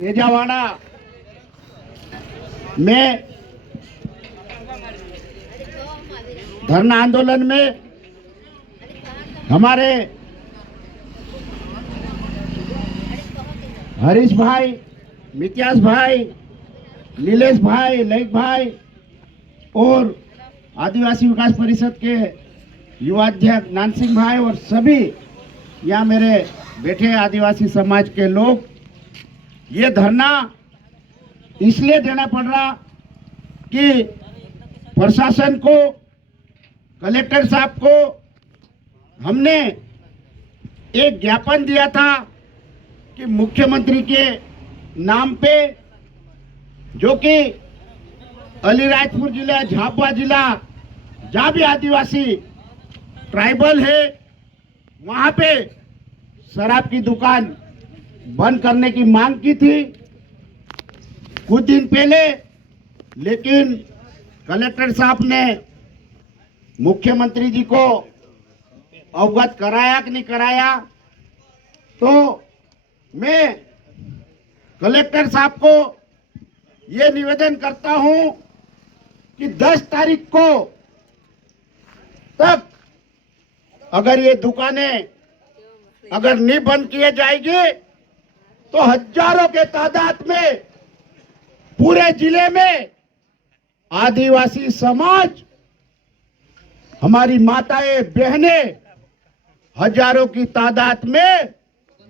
तेजावाड़ा में धरना आंदोलन में हमारे हरीश भाई, मित्यास भाई, नीलेश भाई, ललित भाई और आदिवासी विकास परिषद के युवा अध्यक्ष नानसिंह भाई और सभी यहाँ मेरे बैठे आदिवासी समाज के लोग, ये धरना इसलिए देना पड़ रहा कि प्रशासन को, कलेक्टर साहब को हमने एक ज्ञापन दिया था कि मुख्यमंत्री के नाम पे, जो कि अलीराजपुर जिला, झाबुआ जिला, जहाँ भी आदिवासी ट्राइबल है वहाँ पे शराब की दुकान बंद करने की मांग की थी कुछ दिन पहले, लेकिन कलेक्टर साहब ने मुख्यमंत्री जी को अवगत कराया कि नहीं कराया। तो मैं कलेक्टर साहब को ये निवेदन करता हूं कि 10 तारीख को तक अगर ये दुकानें अगर नहीं बंद किए जाएगी तो हजारों के तादाद में पूरे जिले में आदिवासी समाज, हमारी माताएं बहनें हजारों की तादाद में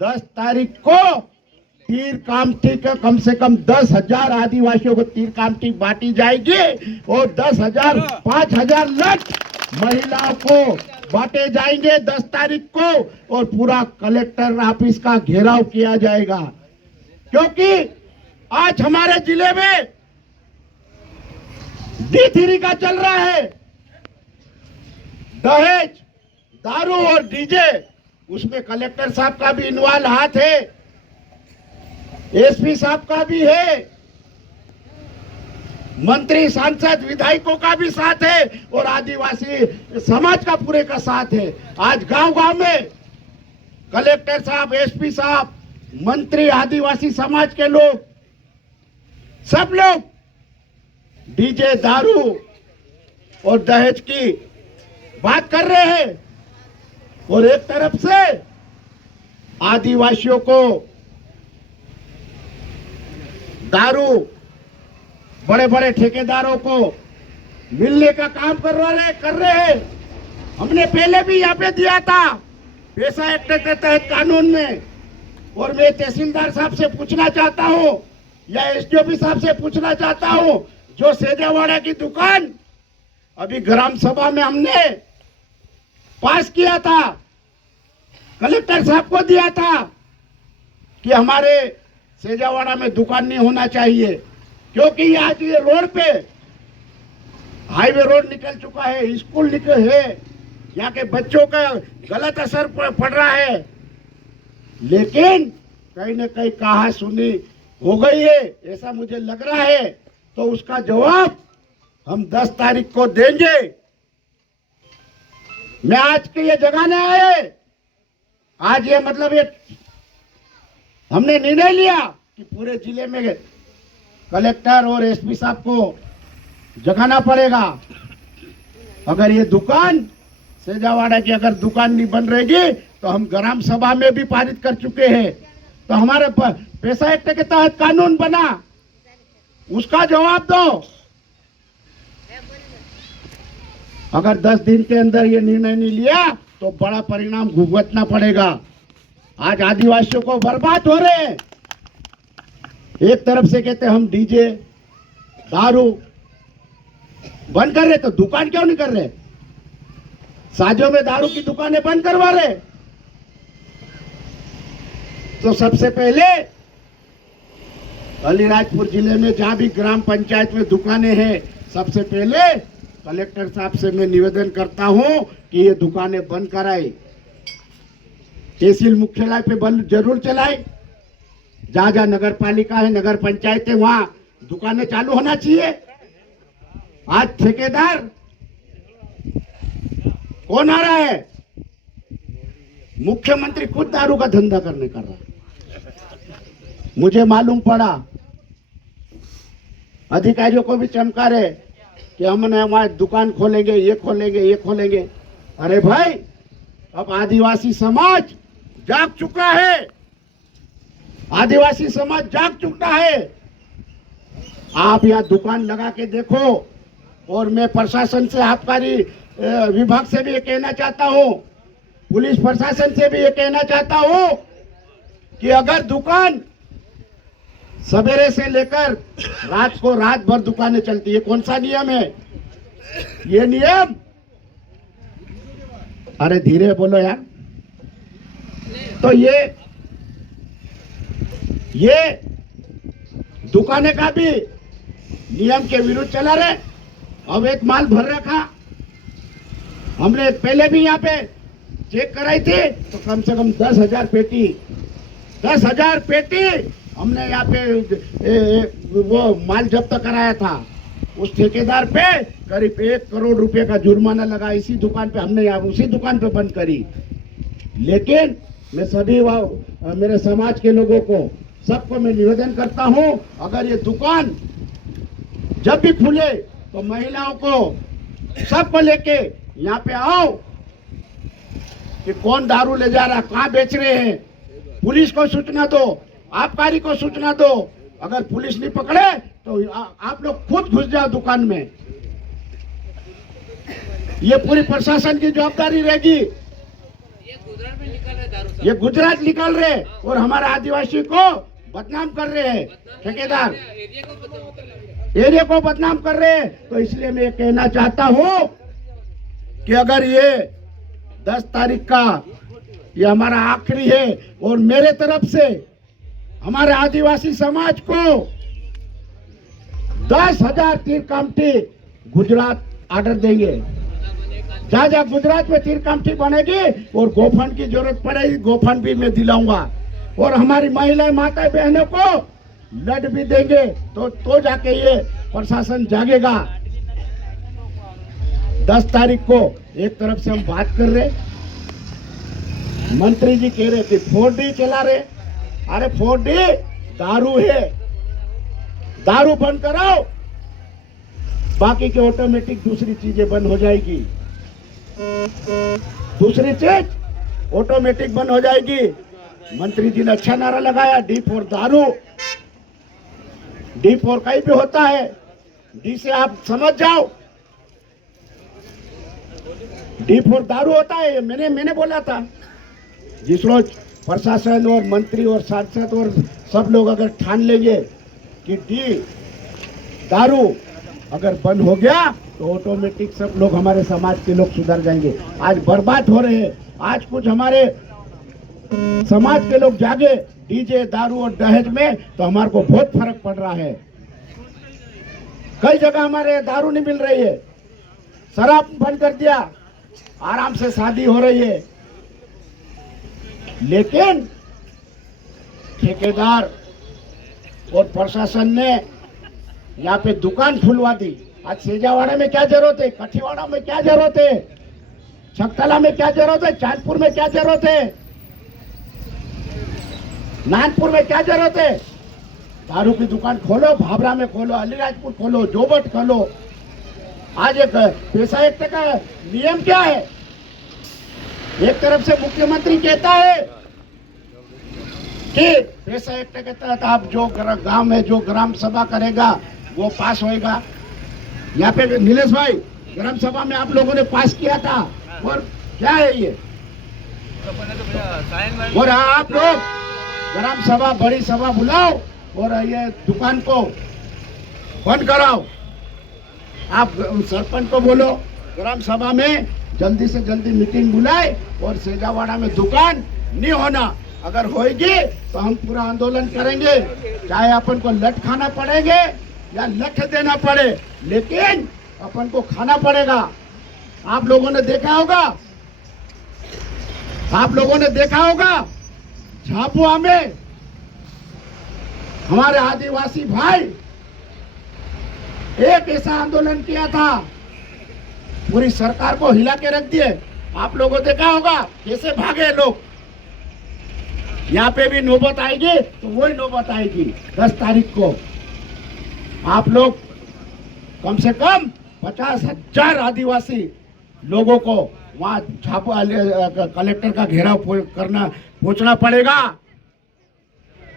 10 तारीख को तीर कामठी का कम से कम 10,000 आदिवासियों को तीर कामठी बांटी जाएगी और 10,000 5,000 लट महिलाओं को बांटे जाएंगे 10 तारीख को और पूरा कलेक्टर ऑफिस का घेराव किया जाएगा। क्योंकि आज हमारे जिले में D3 का चल रहा है, दहेज, दारू और डीजे, उसमें कलेक्टर साहब का भी इन्वॉल्व हाथ है, एसपी साहब का भी है, मंत्री, सांसद, विधायकों का भी साथ है और आदिवासी समाज का पूरे का साथ है। आज गांव-गांव में कलेक्टर साहब, एसपी साहब, मंत्री, आदिवासी समाज के लोग, सब लोग डीजे, दारू और दहेज की बात कर रहे हैं और एक तरफ से आदिवासियों को दारू बड़े बड़े ठेकेदारों को मिलने का काम कर रहे हैं। हमने पहले भी यहाँ पे दिया था पैसा एक्ट के तहत कानून में, और मैं तहसीलदार साहब से पूछना चाहता हूँ या एसडीओपी साहब से पूछना चाहता हूँ, जो सेजावाड़ा की दुकान अभी ग्राम सभा में हमने पास किया था, कलेक्टर साहब को दिया था कि हमारे सेजावाड़ा में दुकान नहीं होना चाहिए, क्योंकि आज ये रोड पे हाईवे रोड निकल चुका है, स्कूल निकल है, यहाँ के बच्चों का गलत असर पड़ रहा है। लेकिन कहीं न कहीं कहा सुनी हो गई है, ऐसा मुझे लग रहा है। तो उसका जवाब हम 10 तारीख को देंगे। मैं आज के ये जगाने आए, आज ये मतलब ये हमने निर्णय लिया कि पूरे जिले में कलेक्टर और एसपी साहब को जगाना पड़ेगा। अगर ये दुकान सेजावाड़ा की अगर दुकान नहीं बन रहेगी तो हम ग्राम सभा में भी पारित कर चुके हैं। तो हमारे पैसा एक्ट के तहत कानून बना, उसका जवाब दो। अगर 10 दिन के अंदर ये निर्णय नहीं लिया तो बड़ा परिणाम भुगतना पड़ेगा। आज आदिवासियों को बर्बाद हो रहे हैं। एक तरफ से कहते हम डीजे, दारू बंद कर रहे, तो दुकान क्यों नहीं कर रहे? साजों में दारू की दुकानें बंद करवा रहे। तो सबसे पहले अलीराजपुर जिले में जहां भी ग्राम पंचायत में दुकानें हैं, सबसे पहले कलेक्टर साहब से मैं निवेदन करता हूं कि ये दुकानें बंद कराए, तहसील मुख्यालय पे बंद जरूर चलाए। जहां जहां नगर पालिका है, नगर पंचायत है, वहां दुकानें चालू होना चाहिए। आज ठेकेदार कौन आ रहा है? मुख्यमंत्री खुद दारू का धंधा करने कर रहा है। मुझे मालूम पड़ा, अधिकारियों को भी चमका रहे कि हमने हमारी दुकान खोलेंगे, ये खोलेंगे, ये खोलेंगे। अरे भाई, अब आदिवासी समाज जाग चुका है, आदिवासी समाज जाग चुका है। आप यहाँ दुकान लगा के देखो। और मैं प्रशासन से, आबकारी विभाग से भी ये कहना चाहता हूँ, पुलिस प्रशासन से भी ये कहना चाहता हूँ कि अगर दुकान सवेरे से लेकर रात को, रात भर दुकानें चलती है, कौन सा नियम है ये नियम? अरे धीरे बोलो यार। तो ये दुकानें का भी नियम के विरुद्ध चला रहे, अवैध माल भर रखा। हमने पहले भी यहाँ पे चेक कराई थी, तो कम से कम 10,000 पेटी, 10,000 पेटी हमने यहाँ पे वो माल जब्त कराया था। उस ठेकेदार पे करीब 1 करोड़ रुपए का जुर्माना लगा। इसी दुकान पे हमने यहाँ उसी दुकान पे बंद करी। लेकिन मैं सभी मेरे समाज के लोगों को, सबको मैं निवेदन करता हूँ, अगर ये दुकान जब भी खुले तो महिलाओं को, सबको लेके यहाँ पे आओ कि कौन दारू ले जा रहा, कहाँ बेच रहे हैं। पुलिस को सूचना दो, आबकारी को सूचना दो। अगर पुलिस नहीं पकड़े तो आप लोग खुद घुस जाओ दुकान में। ये पूरी प्रशासन की जवाबदारी रहेगी। ये गुजरात निकाल रहे और हमारे आदिवासी को बदनाम कर रहे हैं, ठेकेदार एरिया को बदनाम कर रहे हैं। तो इसलिए मैं कहना चाहता हूं कि अगर ये 10 तारीख का ये हमारा आखिरी है, और मेरे तरफ से हमारे आदिवासी समाज को 10,000 तीर कामठी गुजरात ऑर्डर देंगे। जहाँ जहाँ गुजरात में तीर कामठी बनेगी और गोफंड की जरूरत पड़ेगी, गोफंड भी मैं दिलाऊंगा। और हमारी महिलाएं, माताएं, बहनों को लड भी देंगे, तो जाके ये प्रशासन जागेगा। 10 तारीख को एक तरफ से हम बात कर रहे, मंत्री जी कह रहे थे 4D चला रहे। अरे 4D दारू है, दारू बंद कराओ, बाकी के ऑटोमेटिक दूसरी चीजें बंद हो जाएगी। दूसरी चीज ऑटोमेटिक बंद हो जाएगी। मंत्री जी ने अच्छा नारा लगाया, डी फॉर दारू। डी फॉर कहीं भी होता है, डी से आप समझ जाओ, डी फॉर दारू होता है। मैंने बोला था। जिस रोज प्रशासन और मंत्री और सांसद और सब लोग अगर ठान लेंगे कि डी दारू अगर बंद हो गया तो ऑटोमेटिक सब लोग, हमारे समाज के लोग सुधर जाएंगे। आज बर्बाद हो रहे हैं। आज कुछ हमारे समाज के लोग जागे डीजे, दारू और दहेज में, तो हमारे को बहुत फर्क पड़ रहा है। कई जगह हमारे दारू नहीं मिल रही है, शराब बंद कर दिया, आराम से शादी हो रही है। लेकिन ठेकेदार और प्रशासन ने यहाँ पे दुकान खुलवा दी। आज सेजावाड़ा में क्या जरूरत है, कठीवाड़ा में क्या जरूरत है, छकतला में क्या जरूरत है, चांदपुर में क्या जरूरत है, नानपुर में क्या जरूरत है। दारू की दुकान खोलो, भाभरा में खोलो, अलीराजपुर खोलो, जोबट खोलो। आज एक पैसा एक्ट का नियम क्या है? एक तरफ से मुख्यमंत्री कहता है कि पैसा एक्ट के तहत आप जो गांव में जो ग्राम सभा करेगा वो पास होएगा। यहाँ पे नीलेश भाई, ग्राम सभा में आप लोगों ने पास किया था, और क्या है ये? और आप लोग ग्राम सभा, बड़ी सभा बुलाओ और ये दुकान को बंद कराओ। आप सरपंच को बोलो ग्राम सभा में जल्दी से जल्दी मीटिंग बुलाए और सेजावाड़ा में दुकान नहीं होना। अगर होगी तो हम पूरा आंदोलन करेंगे, चाहे अपन को लठ खाना पड़ेगा या लठ देना पड़े, लेकिन अपन को खाना पड़ेगा। आप लोगों ने देखा होगा, झाबुआ में हमारे आदिवासी भाई एक ऐसा आंदोलन किया था, पूरी सरकार को हिला के रख दिए। आप लोगों ने देखा होगा कैसे भागे लोग। यहाँ पे भी नौबत आएगी तो वही नौबत आएगी 10 तारीख को। आप लोग कम से कम 50,000 आदिवासी लोगों को वहाँ छापा कलेक्टर का घेराव करना पहुंचना पड़ेगा।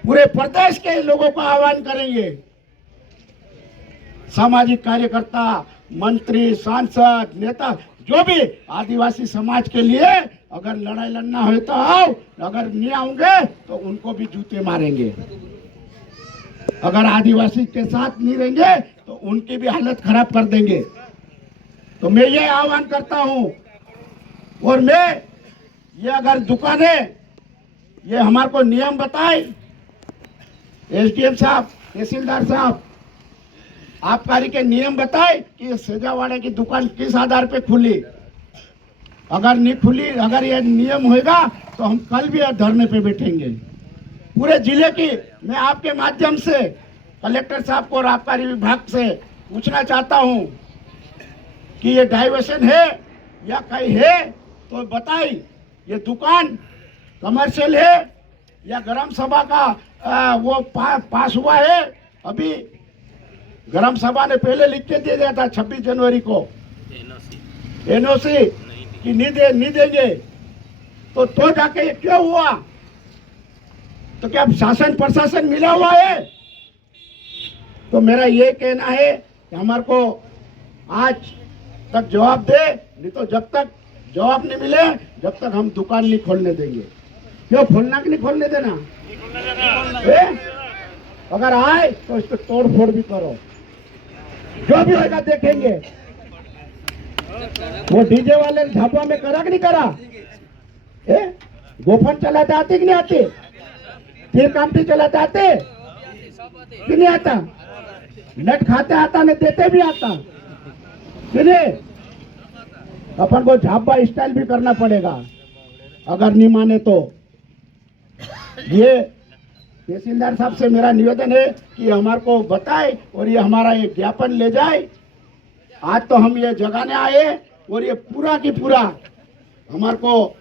पूरे प्रदेश के लोगों को आह्वान करेंगे, सामाजिक कार्यकर्ता, मंत्री, सांसद, नेता, जो भी आदिवासी समाज के लिए अगर लड़ाई लड़ना हो तो आओ, अगर नहीं आओगे तो उनको भी जूते मारेंगे। अगर आदिवासी के साथ नहीं रहेंगे तो उनकी भी हालत खराब कर देंगे। तो मैं ये आह्वान करता हूं, और मैं ये अगर दुकानें ये हमारे को नियम बताए, एसडीएम साहब, तहसीलदार साहब, आबकारी के नियम बताए कि सेजावाड़े की दुकान किस आधार पे खुली। अगर नहीं खुली, अगर ये नियम होगा तो हम कल भी धरने पे बैठेंगे। पूरे जिले की मैं आपके माध्यम से कलेक्टर साहब को और आबकारी विभाग से पूछना चाहता हूं कि ये डाइवर्शन है या कहीं है तो बताइए। ये दुकान कमर्शियल है या ग्राम सभा का वो पास हुआ है? अभी ग्राम सभा ने पहले लिख के दे दिया था 26 जनवरी को एनओसी कि नहीं देंगे, तो जाके ये क्यों हुआ? तो क्या शासन प्रशासन मिला हुआ है? तो मेरा ये कहना है कि हमारे को आज तक जवाब दे, नहीं तो जब तक जवाब नहीं मिले जब तक हम दुकान नहीं खोलने देंगे। क्यों खोलना कि नहीं खोलने देना? अगर आए तो इस पर तोड़ फोड़ भी करो, जो भी होगा देखेंगे। वो डीजे वाले झापा में करा कि नहीं करा? गोफन चलाते आते कि नहीं आते? तीर कामटी चलाते आते कि नहीं आता? नट खाते आता, नहीं देते भी आता कि नहीं? अपन को झापा स्टाइल भी करना पड़ेगा अगर नहीं माने तो। ये तहसीलदार साहब से मेरा निवेदन है कि हमारे को बताए और ये हमारा एक ज्ञापन ले जाए। आज तो हम ये जगाने आए और ये पूरा की पूरा हमारे को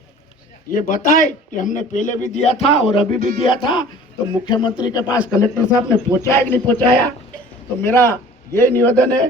ये बताए कि हमने पहले भी दिया था और अभी भी दिया था। तो मुख्यमंत्री के पास कलेक्टर साहब ने पहुंचाया कि नहीं पहुंचाया? तो मेरा ये निवेदन है